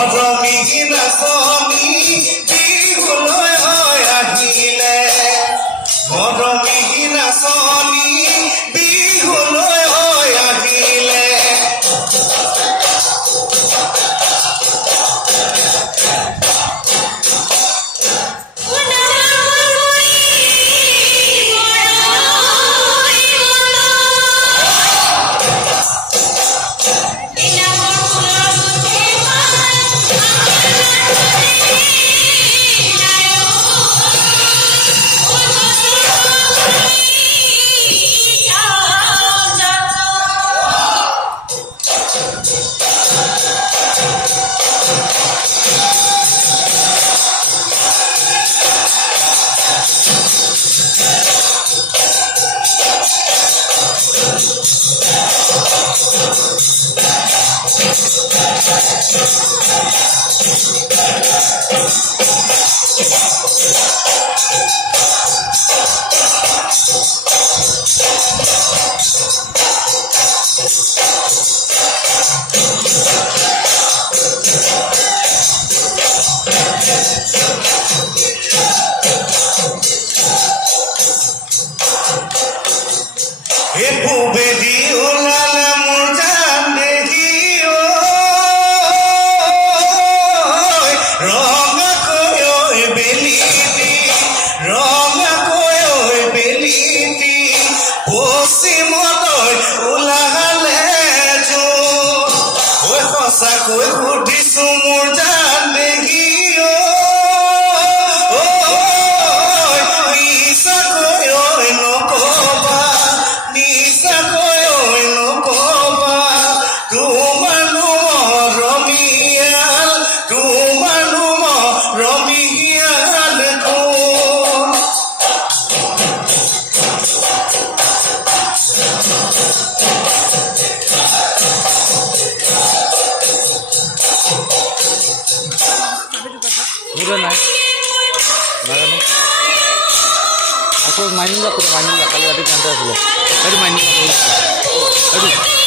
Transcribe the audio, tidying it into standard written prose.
মৰমী নাচনী বিহুলৈ আহিলে মৰমী নাচনী বিহুলৈ আহিলে বেদি ওলালে মোৰ জান দেখি ৰঙাকৈ বেলি দি পশ্চিমলৈ ওলালে সঁচাকৈ সুধিছো মোৰ জান দেখি নাই নাজানো আকৌ মাইনিং কালি ৰাতি কামতে আছিলে সেইটো মাইনিং